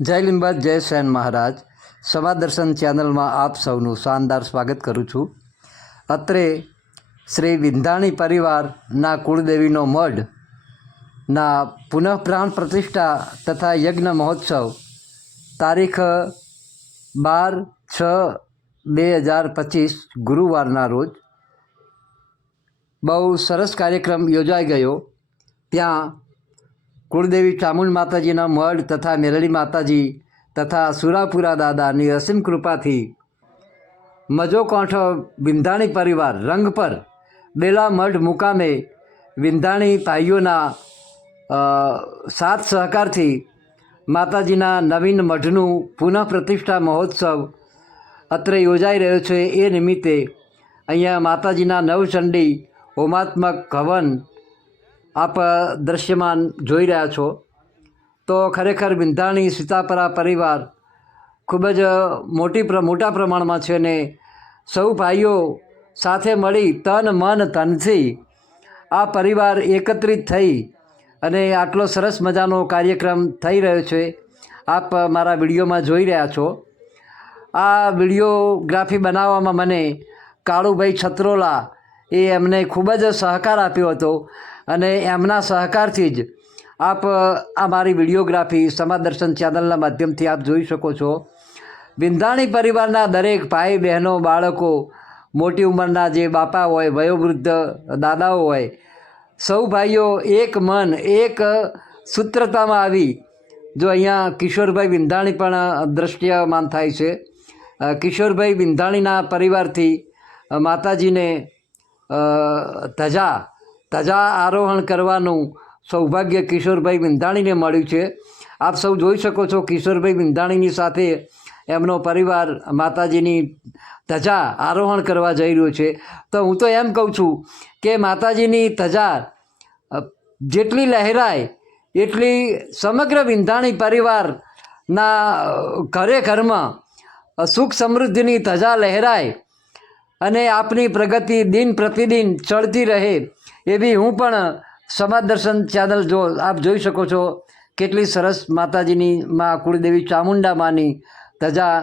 જય લિંબાયત, જય સેન મહારાજ। સવા દર્શન ચેનલમાં આપ સૌનું શાનદાર સ્વાગત કરું છું। અત્રે શ્રી વિંધાણી પરિવારના કુળદેવીનો મઢના પુનઃ પ્રાણ પ્રતિષ્ઠા તથા યજ્ઞ મહોત્સવ તારીખ 12/6/2025 ગુરુવારના રોજ બહુ સરસ કાર્યક્રમ યોજાઈ ગયો। ત્યાં કુળદેવી ચામુંડ માતાજીના મઢ તથા મેરળી માતાજી તથા સુરાપુરા દાદાની અસીમ કૃપાથી મજો કોઠો વિંધાણી પરિવાર રંગ પર બેલા મઢ મુકામે વિંધાણી ભાઈઓના સાથ સહકારથી માતાજીના નવીન મઢનું પુનઃ પ્રતિષ્ઠા મહોત્સવ અત્રે યોજાઈ રહ્યો છે। એ નિમિત્તે અહીંયા માતાજીના નવચંડી હોમાત્મક હવન આપ દ્રશ્યમાન જોઈ રહ્યા છો। તો ખરેખર વિંધાણી સીતાપરા પરિવાર ખૂબ જ મોટા પ્રમાણમાં છે ને સૌ ભાઈઓ સાથે મળી તન મન ધનથી આ પરિવાર એકત્રિત થઈ અને આટલો સરસ મજાનો કાર્યક્રમ થઈ રહ્યો છે। આપ મારા વિડીયોમાં જોઈ રહ્યા છો। આ વિડીયોગ્રાફી બનાવવામાં મને કાળુભાઈ છત્રોલા એ એમને ખૂબ જ સહકાર આપ્યો હતો અને એમના સહકારથી જ આપ આ મારી વિડીયોગ્રાફી સમા દર્શન ચેનલના માધ્યમથી આપ જોઈ શકો છો। વિંધાણી પરિવારના દરેક ભાઈ બહેનો બાળકો મોટી ઉંમરના જે બાપા હોય વયોવૃદ્ધ દાદાઓ હોય સૌ ભાઈઓ એક મન એક સૂત્રતામાં આવી જો અહીંયા કિશોરભાઈ વિંધાણી પણ દ્રશ્યમાન થાય છે। કિશોરભાઈ વિંધાણીના પરિવારથી માતાજીને ધજા આરોહણ કરવાનું સૌભાગ્ય કિશોરભાઈ વિંધાણીને મળ્યું છે। આપ સૌ જોઈ શકો છો કિશોરભાઈ વિંધાણીની સાથે એમનો પરિવાર માતાજીની ધજા આરોહણ કરવા જઈ રહ્યો છે। તો હું તો એમ કહું છું કે માતાજીની ધજા જેટલી લહેરાય એટલી સમગ્ર વિંધાણી પરિવારના ઘરમાં સુખ સમૃદ્ધિની ધજા લહેરાય અને આપની પ્રગતિ દિન પ્રતિદિન ચડતી રહે એવી હું પણ સમાજ દર્શન ચેનલ જો આપ જોઈ શકો છો કેટલી સરસ માતાજીની મા કુળદેવી ચામુંડા માની ધજા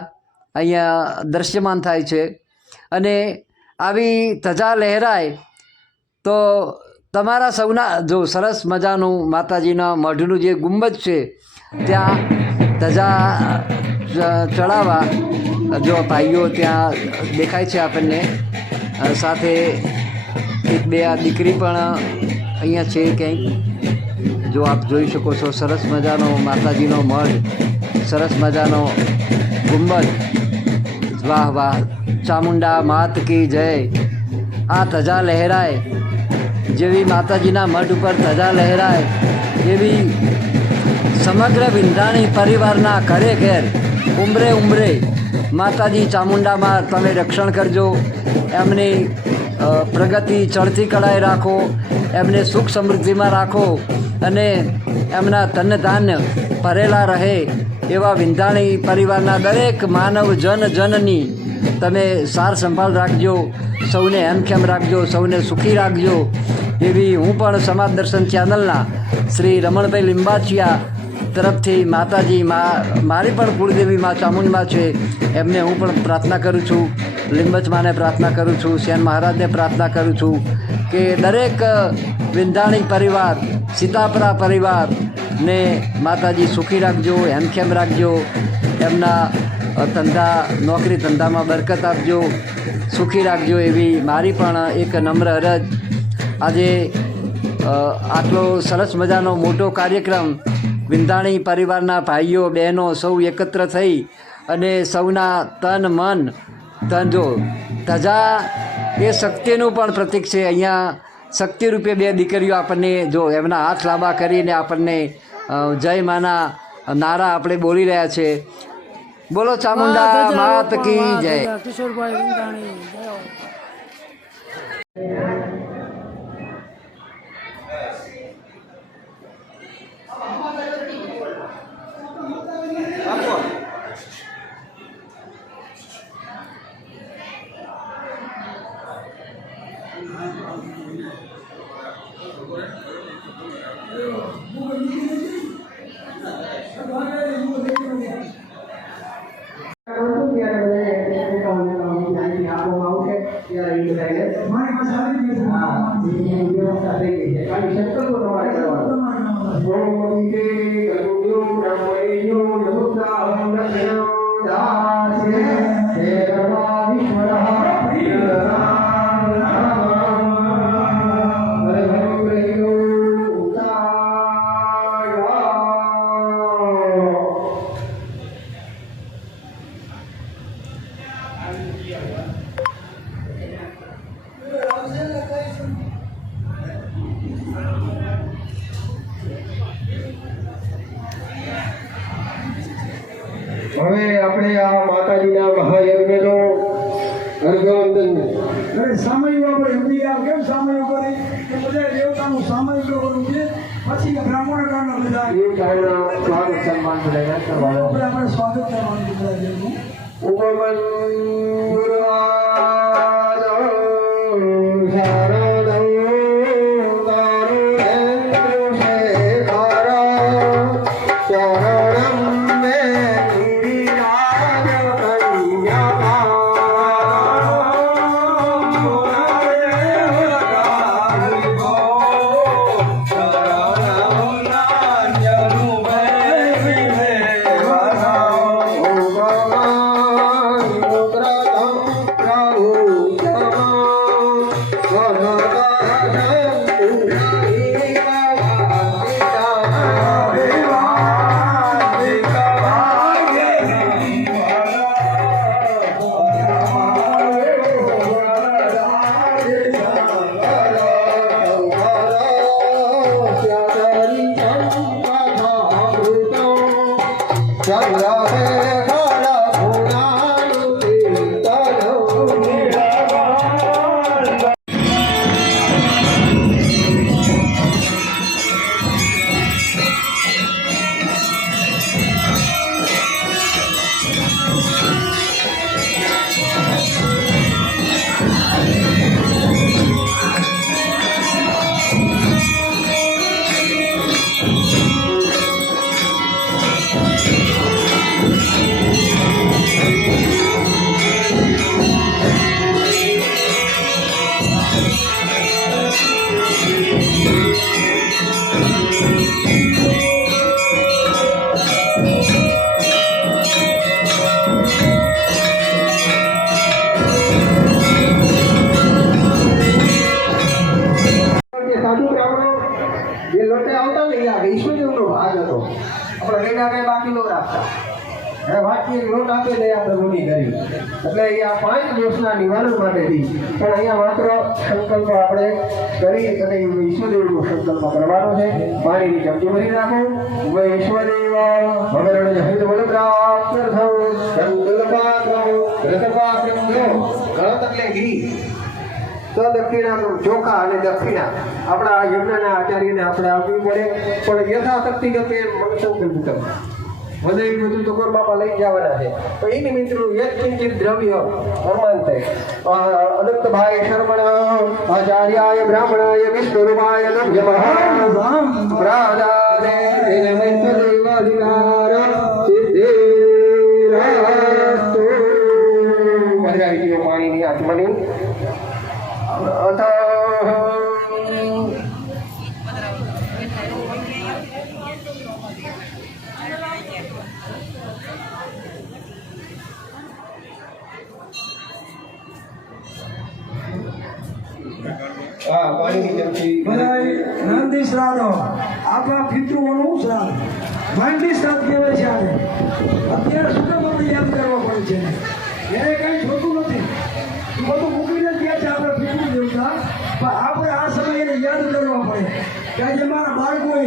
અહીંયા દ્રશ્યમાન થાય છે। અને આવી ધજા લહેરાય તો તમારા સૌના જો સરસ મજાનું માતાજીના મઢનું જે ગુંબજ છે ત્યાં ધજા ચડાવવા જો ભાઈઓ ત્યાં દેખાય છે આપણને સાથે એક બે આ દીકરી પણ અહીંયા છે ક્યાંક જો આપ જોઈ શકો છો સરસ મજાનો માતાજીનો મઢ સરસ મજાનો ગુંબજ વાહ વાહ ચામુંડા માત કી જય। આ ધજા લહેરાય જેવી માતાજીના મઢ ઉપર ધજા લહેરાય એવી સમગ્ર વિંધાણી પરિવારના ઘરે ઘેર ઉંબરે માતાજી ચામુંડામાં તમે રક્ષણ કરજો, એમની પ્રગતિ ચડતી કળાએ રાખો, એમને સુખ સમૃદ્ધિમાં રાખો અને એમના ધન ધાન્ય ભરેલા રહે એવા વિંધાણી પરિવારના દરેક માનવ જનની તમે સાર સંભાળ રાખજો, સૌને હેમખેમ રાખજો, સૌને સુખી રાખજો એવી હું પણ સમાજ દર્શન ચેનલના શ્રી રમણભાઈ લિંબાચિયા તરફથી માતાજી મારી પણ કુળદેવી મા ચામુંડમાં છે એમને હું પણ પ્રાર્થના કરું છું, લિંબચ માને પ્રાર્થના કરું છું, સેન મહારાજને પ્રાર્થના કરું છું કે દરેક વિંધાણી પરિવાર સીતાપરા પરિવારને માતાજી સુખી રાખજો, હેમખેમ રાખજો, એમના નોકરી ધંધામાં બરકત આપજો, સુખી રાખજો એવી મારી પણ એક નમ્ર અરજ। આજે આટલો સરસ મજાનો મોટો કાર્યક્રમ વિંધાણી પરિવારના ભાઈઓ બહેનો સૌ એકત્ર થઈ અને સૌના તન મન ધન જો ધજા એ શક્તિનું પણ પ્રતીક છે। અહીંયા શક્તિરૂપે બે દીકરીઓ આપણને જો એમના હાથ લાંબા કરીને આપણને જય માના નારા આપણે બોલી રહ્યા છે। બોલો ચામુંડા માત કી જય। કિશોરભાઈ વિંધાણી જય। મારી પાસે આવી ગયું. હા એ વ્યવસ્થા થઈ ગઈ છે ખાલી સંકલ્પો તમારે કરવાનો ઓમ કે ગરુડ્યો બ્રહ્મણ્યો યમુદ્રાહમ દક્ષિણો દાસે દેવા વિશ્વરઃ હવે આપણે આ માતાજીના મહાયજ્ઞનો અર્ઘવંદન અરે સામયું આપણે સમજી ગયા કેમ સામયું કરી કે બધા દેવતાનું સામયું કરવાનું છે પછી બ્રાહ્મણ કાળના બધા એ કાળના સ્વાગત સન્માન બધાના કરવાનો આપણે સ્વાગત કરવાનું છે બધા દેવનું ઉપમન ગુરુવાદો શરણં તારુણેન્દ્ર શેખરા શરણં મે સાધુ બ્રાહ્મણો જે લોટે આવતા ને એ આ ઈશ્વરદેવનો ભાગ હતો આપણે રેડા કઈ બાકી ન રાખતા હવે વાટકી એક લોટ આપે ને આપણે રોટી કરી એટલે એ આ 5 દોષના નિવારણ માટેથી પણ અહીંયા માત્ર સંકલ્પ આપણે કરી અને ઈશ્વરદેવનો સંકલ્પ કરવાનો છે પાણીની ચમચી ભરી નાખો ઈશ્વરદેવ ભગવાન હિત બલ પ્રાપ્ત થવું સંકલ્પાગ્રહ રસપાગ્રહ ગણત એટલે ઘી તો દક્ષિણા ચોખા અને દક્ષિણા આપણા યજ્ઞના આચાર્યને આપણે આપવી પડે પણ યથાશક્તિ ગમે મનસંકલ્પ કરો વધે બધું તો કોઈ બાપા લઈ જવાના છે તો એ નિમિત્તનું યત્કિંચિત દ્રવ્ય અર્માંતે અનંતભાઈ શર્મણ આચાર્યાય બ્રાહ્મણાય વિષ્ણુરૂપાય નમઃ પ્રાદાદે નમઃ સિદ્ધિરાસ્તુ પાણીની આત્મની નંદી શ્રાદ્ધ આપણા પિતૃઓનું શ્રાદ્ધ માંડલી શ્રાદ્ધ કહેવાય છે આને અત્યારે શું કામ આપણે યાદ કરવા પડે છે એને કંઈ જોતું નથી બધું મૂકીને ગયા છે આપણે પિતૃ દેવતા પણ આપણે આ સમયે એને યાદ કરવા પડે કે આજે મારા બાળકોએ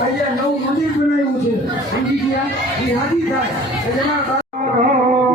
આજે નવું મંદિર બનાવ્યું છે સમજી ગયા એ યાદી થાય કે મારા બ્રહ્મા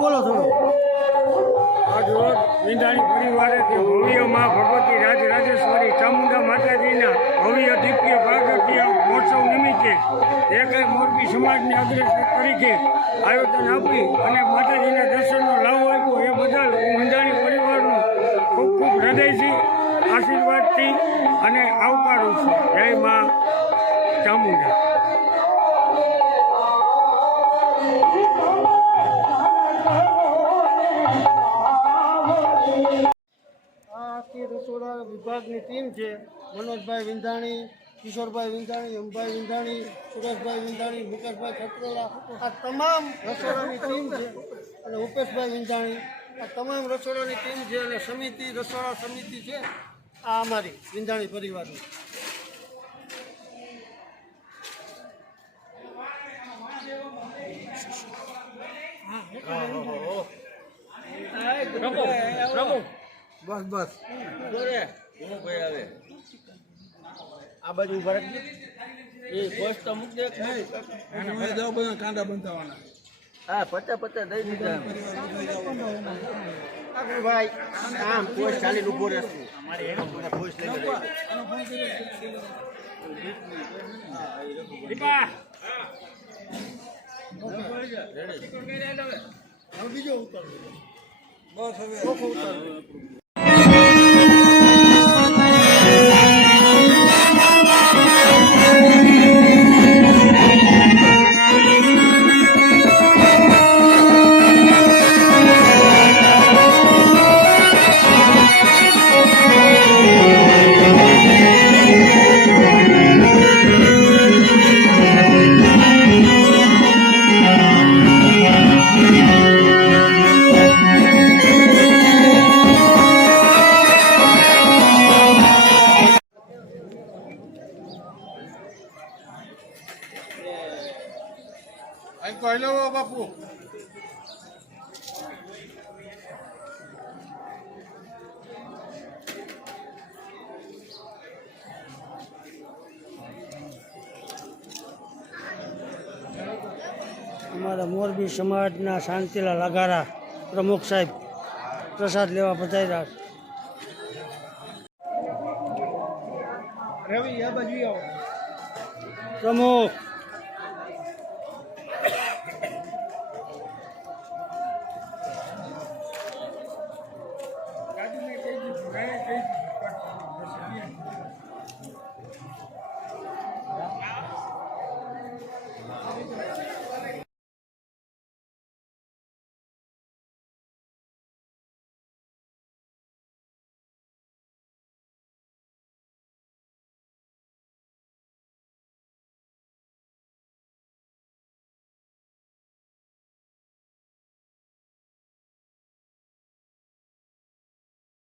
બોલો થોડું. આજ રોજ વિંધાણી પરિવારે કે ભવ્ય માં ભગવતી રાજરાજેશ્વરી ચામુંડા માતાજીના ભવ્ય દિવ્ય પ્રાગટ્ય મહોત્સવ નિમિત્તે એક મોરબી સમાજની અગ્રસર તરીકે આયોજન આપી અને માતાજીના દર્શનનો લાભ આપ્યો એ બદલ હું વિંધાણી પરિવારનું ખૂબ ખૂબ હૃદયથી આશીર્વાદથી અને આવકારું છું. જય માં ચામુંડા. આ આખી રસોડા વિભાગની ટીમ છે. મનોજભાઈ વિંધાણી, કિશોરભાઈ વિંધાણી, અંબાઈ વિંધાણી, સુરેશભાઈ વિંધાણી, મુકેશભાઈ છત્રોલા, આ તમામ રસોડાની ટીમ છે. અને ઉપેશભાઈ વિંધાણી, આ તમામ રસોડાની ટીમ છે. અને સમિતિ, રસોડા સમિતિ છે આ અમારી વિંધાણી પરિવારની. બસ આ બાજુ ઉભા રાખજો. એ પોસ્ટ તો મૂક દે. કાંડા બંધાવાના હા 50 દઈ દીધા. ભાઈ આમ પોસ્ટ ચાલી ઉભો રહેશે. અમારે પોસ્ટ લઈ લે. બીજો ઉતાર બસ હવે બાપુ અમારા મોરબી સમાજના શાંતિલાલ અઘારા પ્રમુખ સાહેબ પ્રસાદ લેવા પધાર્યા. રવિ આ બાજુ આવો. પ્રમુખ